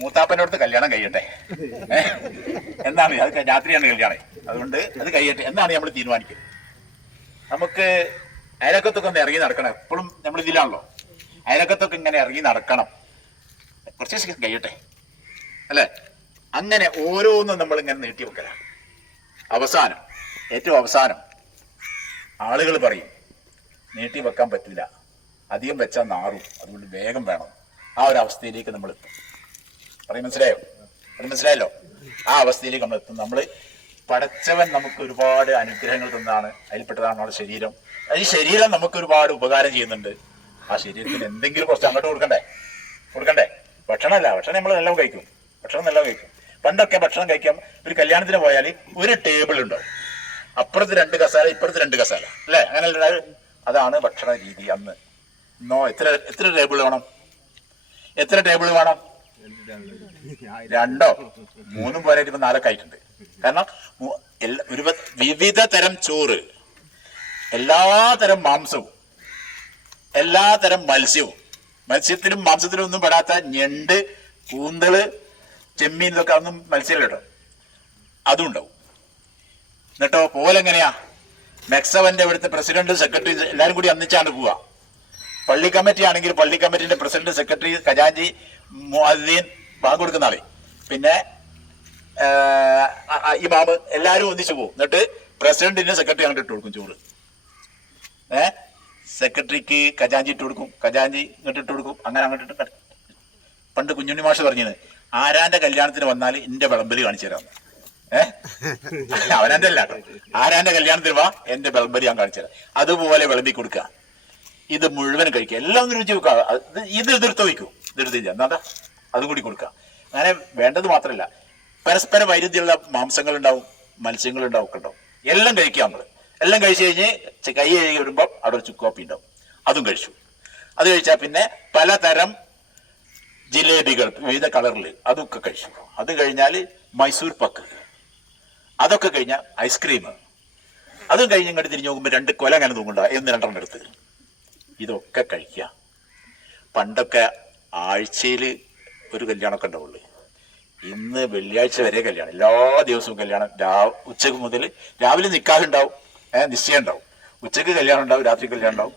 മൂത്താപ്പനോടത്ത് കല്യാണം കഴിയട്ടെ എന്നാണ് അത് രാത്രിയാണ് കല്യാണം. അതുകൊണ്ട് അത് കഴിയട്ടെ എന്നാണ് നമ്മൾ തീരുമാനിക്കുന്നത്. നമുക്ക് അയലക്കത്തൊക്കെ ഒന്ന് ഇറങ്ങി നടക്കണം. എപ്പോഴും നമ്മൾ ഇതിലാണല്ലോ. അയലക്കത്തൊക്കെ ഇങ്ങനെ ഇറങ്ങി നടക്കണം. കുറച്ച് ദിവസം കഴിയട്ടെ അല്ലേ? അങ്ങനെ ഓരോന്നും നമ്മൾ ഇങ്ങനെ നീട്ടി വെക്കലാണ്. ഏറ്റവും അവസാനം ആളുകൾ പറയും നീട്ടി വെക്കാൻ പറ്റില്ല, അധികം വെച്ചാൽ നാറും, അതുകൊണ്ട് വേഗം വേണം. ആ ഒരു അവസ്ഥയിലേക്ക് നമ്മൾ എത്തും. പറയും മനസ്സിലായല്ലോ? ആ അവസ്ഥയിലേക്ക് നമ്മൾ എത്തും. നമ്മൾ പടച്ചവൻ നമുക്ക് ഒരുപാട് അനുഗ്രഹങ്ങൾ തന്നാണ്. അതിൽപ്പെട്ടതാണ് നമ്മുടെ ശരീരം. ഈ ശരീരം നമുക്ക് ഒരുപാട് ഉപകാരം ചെയ്യുന്നുണ്ട്. ആ ശരീരത്തിന് എന്തെങ്കിലും കുറച്ച് അങ്ങോട്ട് കൊടുക്കണ്ടേ? ഭക്ഷണം നമ്മൾ എല്ലാം കഴിക്കും. പണ്ടൊക്കെ ഭക്ഷണം കഴിക്കാം. ഒരു കല്യാണത്തിന് പോയാൽ ഒരു ടേബിൾ ഉണ്ടാവും, അപ്പുറത്ത് 2 കസാല, ഇപ്പുറത്ത് 2 കസാല, അല്ലേ? അങ്ങനെ അതാണ് ഭക്ഷണ രീതി അന്ന്. എത്ര ടേബിൾ വേണം? 2 3 പോരായിട്ട് ഇപ്പൊ 4 ആയിട്ടുണ്ട്. കാരണം വിവിധ തരം ചോറ്, എല്ലാതരം മാംസവും, എല്ലാതരം മത്സ്യത്തിനും മാംസത്തിനും ഒന്നും പെടാത്ത ഞണ്ട്, കൂന്തള്, ചെമ്മീൻ, ഇതൊക്കെ ഒന്നും മത്സ്യം കേട്ടോ, അതും ഉണ്ടാവും. എന്നിട്ടോ പോലെങ്ങനെയാ? മെക്സവന്റെ ഇവിടുത്തെ പ്രസിഡന്റ്, സെക്രട്ടറി എല്ലാവരും കൂടി ഒന്നിച്ചാണ് പോവുക. പള്ളി കമ്മിറ്റി ആണെങ്കിൽ പള്ളി കമ്മിറ്റിന്റെ പ്രസിഡന്റ്, സെക്രട്ടറി, ഖജാൻജി, മുഅദ്ദിൻ, ബാങ്ക് കൊടുക്കുന്ന ആളെ, പിന്നെ ഇമാമ്, എല്ലാവരും ഒന്നിച്ചു പോകും. എന്നിട്ട് പ്രസിഡന്റിന് സെക്രട്ടറി അങ്ങോട്ട് ഇട്ട് കൊടുക്കും ചോറ്. സെക്രട്ടറിക്ക് ഖജാൻജി ഇട്ട് കൊടുക്കും, ഖജാൻജി ഇങ്ങോട്ട് ഇട്ട് കൊടുക്കും. അങ്ങനെ അങ്ങോട്ട് ഇട്ട്. പണ്ട് കുഞ്ഞുണ്ണി മാഷ് പറഞ്ഞത് ആരാന്റെ കല്യാണത്തിന് വന്നാൽ എന്റെ വിളമ്പല് കാണിച്ചു തരാം. അവനെന്റെ അല്ല കേട്ടോ. ആരാന്റെ കല്യാണത്തിന് വാ, എന്റെ വിളമ്പല് ഞാൻ കാണിച്ചു തരാം. അതുപോലെ വിളമ്പി കൊടുക്കുക. ഇത് മുഴുവൻ കഴിക്കുക, എല്ലാം ഒന്ന് രുചി വെക്കുക. ഇത് എതിർത്ത് വയ്ക്കും, എതിർത്തില്ല എന്നാ അതും കൂടി കൊടുക്കുക. അങ്ങനെ വേണ്ടത് മാത്രമല്ല, പരസ്പര വൈരുദ്ധ്യമുള്ള മാംസങ്ങൾ ഉണ്ടാവും, മത്സ്യങ്ങൾ ഉണ്ടാവും, ഒക്കെ ഉണ്ടാവും. എല്ലാം കഴിക്കുക. നമ്മൾ എല്ലാം കഴിച്ചു കഴിഞ്ഞ് കൈ കഴുകി വരുമ്പോൾ അവിടെ ഒരു ചുക്കോപ്പി ഉണ്ടാവും, അതും കഴിച്ചു. അത് കഴിച്ചാൽ പിന്നെ പലതരം ജിലേബികൾ വിവിധ കളറിൽ, അതൊക്കെ കഴിച്ചു. അത് കഴിഞ്ഞാൽ മൈസൂർ പക്ക്, അതൊക്കെ കഴിഞ്ഞാൽ ഐസ്ക്രീം, അതും കഴിഞ്ഞ് ഇങ്ങോട്ട് തിരിഞ്ഞു നോക്കുമ്പോൾ 2 കൊല അങ്ങനെ തൂങ്ങുണ്ട എന്ന് 2 എടുത്ത് ഇതൊക്കെ കഴിക്കുക. പണ്ടൊക്കെ ആഴ്ചയിൽ ഒരു കല്യാണമൊക്കെ ഉണ്ടാവുള്ളൂ. ഇന്ന് വെള്ളിയാഴ്ച വരെ കല്യാണം, എല്ലാ ദിവസവും കല്യാണം. ഉച്ചക്ക് മുതൽ രാവിലെ നിക്കാഹുണ്ടാവും, നിശ്ചയം ഉണ്ടാവും, ഉച്ചക്ക് കല്യാണം ഉണ്ടാവും, രാത്രി കല്യാണം ഉണ്ടാവും.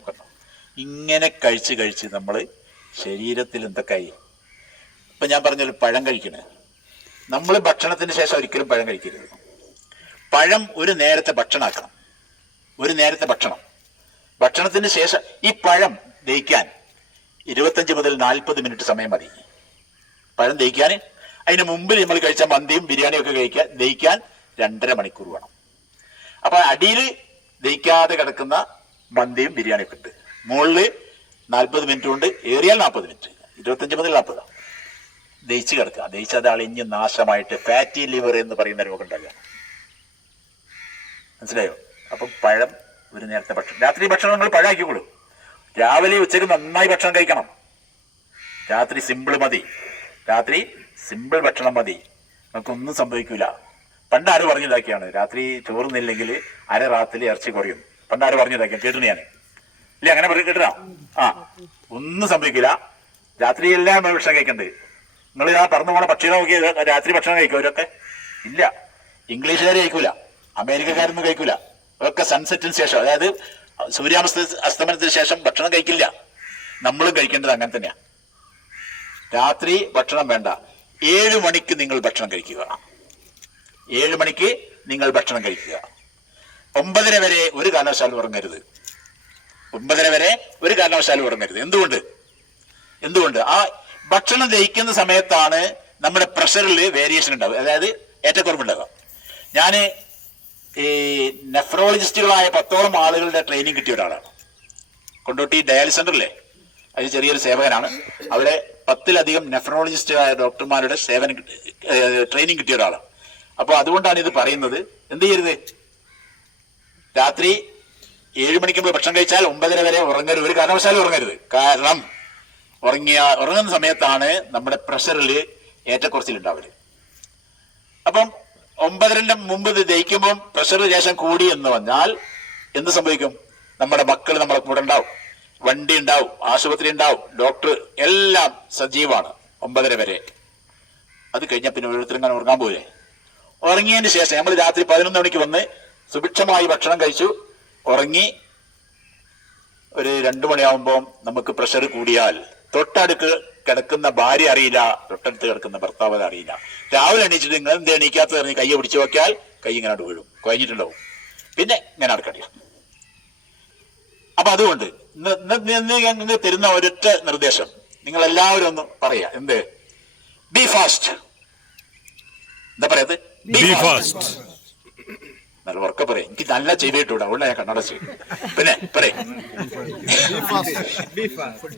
ഇങ്ങനെ കഴിച്ച് നമ്മൾ ശരീരത്തിൽ എന്തൊക്കെയായി? ഇപ്പം ഞാൻ പറഞ്ഞൊരു പഴം കഴിക്കണേ, നമ്മൾ ഭക്ഷണത്തിന് ശേഷം ഒരിക്കലും പഴം കഴിക്കരുത്. പഴം ഒരു നേരത്തെ ഭക്ഷണമാക്കണം. ഒരു നേരത്തെ ഭക്ഷണത്തിന് ശേഷം ഈ പഴം ദഹിക്കാൻ 25 മുതൽ 40 മിനിറ്റ് സമയം മതി. പഴം ദഹിക്കാൻ. അതിന് മുമ്പിൽ നമ്മൾ കഴിച്ച മന്തിയും ബിരിയാണിയും ഒക്കെ ദഹിക്കാൻ 2.5 മണിക്കൂർ വേണം. അപ്പൊ അടിയിൽ ദഹിക്കാതെ കിടക്കുന്ന മന്തിയും ബിരിയാണിയും ഒക്കെ ഉണ്ട്. മുകളിൽ 40 മിനിറ്റ് കൊണ്ട്, ഏറിയാൽ 40 മിനിറ്റ്, 25 മുതൽ 40 ദഹിച്ച് കിടക്കുക. ദഹിച്ചത് അളിഞ്ഞ് നാശമായിട്ട് ഫാറ്റി ലിവർ എന്ന് പറയുന്ന രോഗം ഉണ്ടാകുക. മനസ്സിലായോ? അപ്പം പഴം ഒരു നേരത്തെ ഭക്ഷണം. രാത്രി ഭക്ഷണം നിങ്ങൾ പഴമാക്കിക്കോളൂ. രാവിലെ ഉച്ചയ്ക്ക് നന്നായി ഭക്ഷണം കഴിക്കണം. രാത്രി സിമ്പിൾ ഭക്ഷണം മതി. നമുക്കൊന്നും സംഭവിക്കൂല. പണ്ട് ആര് പറഞ്ഞിതാക്കിയാണ് രാത്രി ചോറുന്നില്ലെങ്കിൽ രാത്രി ഇറച്ചി കുറയും. പണ്ട് ആര് പറഞ്ഞിതാക്കിയാണ്? കേട്ടിന് ഞാൻ ഇല്ല, അങ്ങനെ പറഞ്ഞു കേട്ടാ. ഒന്നും സംഭവിക്കില്ല. രാത്രി എല്ലാം ഭക്ഷണം കഴിക്കണ്ട്. നിങ്ങൾ ആ പറന്നു പോണ പക്ഷികളെ നോക്കി രാത്രി ഭക്ഷണം കഴിക്കും അവരൊക്കെ? ഇല്ല. ഇംഗ്ലീഷുകാർ കഴിക്കൂല, അമേരിക്കക്കാരൊന്നും കഴിക്കൂല. അതൊക്കെ സൺസെറ്റിന് ശേഷം, അതായത് അസ്തമനത്തിന് ശേഷം ഭക്ഷണം കഴിക്കില്ല. നമ്മളും കഴിക്കേണ്ടത് അങ്ങനെ തന്നെയാ. രാത്രി ഭക്ഷണം വേണ്ട. 7 മണിക്ക് നിങ്ങൾ ഭക്ഷണം കഴിക്കുക. 7 മണിക്ക് നിങ്ങൾ ഭക്ഷണം കഴിക്കുക. 9:30 വരെ ഒരു കാരണവശാലും ഉറങ്ങരുത്. 9:30 വരെ ഒരു കാരണവശാലും ഉറങ്ങരുത്. എന്തുകൊണ്ട്? ആ ഭക്ഷണം ദഹിക്കുന്ന സമയത്താണ് നമ്മുടെ പ്രഷറിൽ വേരിയേഷൻ ഉണ്ടാവുക, അതായത് ഏറ്റക്കുറവുണ്ടാവുക. ഞാൻ ഈ നെഫ്രോളജിസ്റ്റുകളായ 10ഓളം ആളുകളുടെ ട്രെയിനിങ് കിട്ടിയ ഒരാളാണ്. കൊണ്ടോട്ടി ഡയാലിസിസ് സെന്ററിലെ അത് ചെറിയൊരു സേവകനാണ്. അവിടെ 10ലധികം നെഫ്രോളജിസ്റ്റായ ഡോക്ടർമാരുടെ ട്രെയിനിങ് കിട്ടിയ ഒരാളാണ്. അപ്പോൾ അതുകൊണ്ടാണ് ഇത് പറയുന്നത്. എന്ത് ചെയ്യരുത്? രാത്രി 7 മണിക്ക് മുമ്പ് ഭക്ഷണം കഴിച്ചാൽ 9:30 വരെ ഉറങ്ങരുത്. ഒരു കാരണവശാലും ഉറങ്ങരുത്. കാരണം ഉറങ്ങുന്ന സമയത്താണ് നമ്മുടെ പ്രഷറിൽ ഏറ്റക്കുറച്ചിലുണ്ടാവല്. അപ്പം 9:30 മുമ്പ് ഇത് ദഹിക്കുമ്പം പ്രഷർ ശേഷം കൂടി എന്ന് പറഞ്ഞാൽ എന്ത് സംഭവിക്കും? നമ്മുടെ മക്കൾ നമ്മളെ കൂടെ ഉണ്ടാവും, വണ്ടി ഉണ്ടാവും, ആശുപത്രി ഉണ്ടാവും, ഡോക്ടർ എല്ലാം സജീവമാണ് 9:30 വരെ. അത് കഴിഞ്ഞാൽ പിന്നെ ഓരോരുത്തരും ഇങ്ങനെ ഉറങ്ങാൻ പോലെ. ഉറങ്ങിയതിന് ശേഷം നമ്മൾ രാത്രി 11 മണിക്ക് വന്ന് സുഭിക്ഷമായി ഭക്ഷണം കഴിച്ചു ഉറങ്ങി. ഒരു 2 മണിയാവുമ്പോൾ നമുക്ക് പ്രഷർ കൂടിയാൽ തൊട്ടടുക്ക് കിടക്കുന്ന ഭാര്യ അറിയില്ല, തൊട്ടടുത്ത് കിടക്കുന്ന ഭർത്താവ് അറിയില്ല. രാവിലെ എണീച്ചിട്ട് നിങ്ങൾ എന്ത് എണീക്കാത്ത പറഞ്ഞ് കയ്യെ പിടിച്ചു നോക്കിയാൽ കൈ ഇങ്ങനെ വീഴും, കുഴഞ്ഞിട്ടുണ്ടാവും. പിന്നെ ഇങ്ങനെ നടക്കട്ടെ. അപ്പൊ അതുകൊണ്ട് നിങ്ങൾ തരുന്ന ഒരൊറ്റ നിർദ്ദേശം നിങ്ങൾ എല്ലാവരും ഒന്ന് പറയാ, എന്ത്? B fast. എന്താ പറയാത്? B fast. നല്ല ഉറക്കെ പറയാം. എനിക്ക് നല്ല ചെയ്തിട്ടൂടാ, അതുകൊണ്ട് ഞാൻ കണ്ണടച്ചു. പിന്നെ പറയും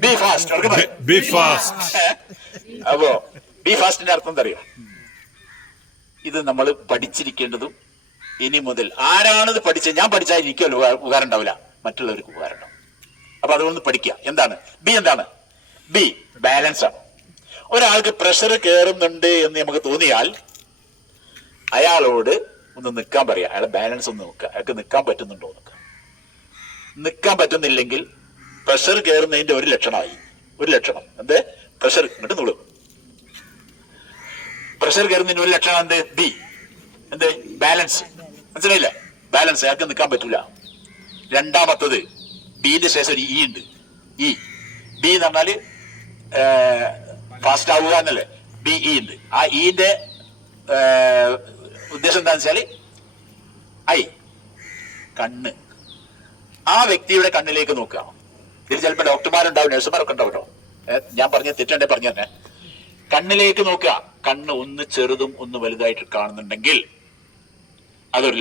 ബി ഫാസ്റ്റ്. അപ്പോ ബി ഫാസ്റ്റിന്റെ അർത്ഥം എന്താ അറിയോ? ഇത് നമ്മൾ പഠിച്ചിരിക്കേണ്ടതും ഇനി മുതൽ ആരാണിത് പഠിച്ചത്? ഞാൻ പഠിച്ചാൽ എനിക്കല്ലോ ഉപകാരം ഉണ്ടാവില്ല, മറ്റുള്ളവർക്ക് ഉപകാരം ഉണ്ടാവും. അപ്പൊ അതുകൊണ്ട് പഠിക്കുക. എന്താണ് ബി? എന്താണ് ബി? ബാലൻസ് ആണ്. ഒരാൾക്ക് പ്രഷർ കയറുന്നുണ്ട് എന്ന് നമുക്ക് തോന്നിയാൽ അയാളോട് ഒന്ന് നിൽക്കാൻ പറയാം. അയാളെ ബാലൻസ് ഒന്ന് നോക്കുക, അയാൾക്ക് നിൽക്കാൻ പറ്റുന്നുണ്ടോ നോക്കുക. നിൽക്കാൻ പറ്റുന്നില്ലെങ്കിൽ പ്രഷർ കയറുന്നതിന്റെ ഒരു ലക്ഷണമായി. ഒരു ലക്ഷണം എന്ത്? പ്രഷർ ഇങ്ങോട്ട് നോളൂ. പ്രഷർ കയറുന്നതിന്റെ ഒരു ലക്ഷണം എന്ത്? ബി. എന്ത്? ബാലൻസ്. മനസ്സിലായില്ലേ? ബാലൻസ്. അയാൾക്ക് നിൽക്കാൻ പറ്റൂല. രണ്ടാമത്തത് ബിന്റെ ശേഷം ഒരു ഇ ഉണ്ട്. ഇ. ബി എന്ന് പറഞ്ഞാല് ഫാസ്റ്റ് ആവുക എന്നല്ലേ? ബി ഇ ഉണ്ട്. ആ ഇന്റെ ഉദ്ദേശം എന്താന്ന് വെച്ചാല് ഐ, കണ്ണ്. ആ വ്യക്തിയുടെ കണ്ണിലേക്ക് നോക്കുക. ഇതിൽ ചിലപ്പോൾ ഡോക്ടർമാരുണ്ടാവും, നഴ്സുമാരൊക്കെ ഉണ്ടാവും കേട്ടോ. ഞാൻ പറഞ്ഞ തെറ്റുണ്ടേ പറഞ്ഞു തന്നെ. കണ്ണിലേക്ക് നോക്കുക. കണ്ണ് ഒന്ന് ചെറുതും ഒന്ന് വലുതായിട്ട് കാണുന്നുണ്ടെങ്കിൽ അതൊരു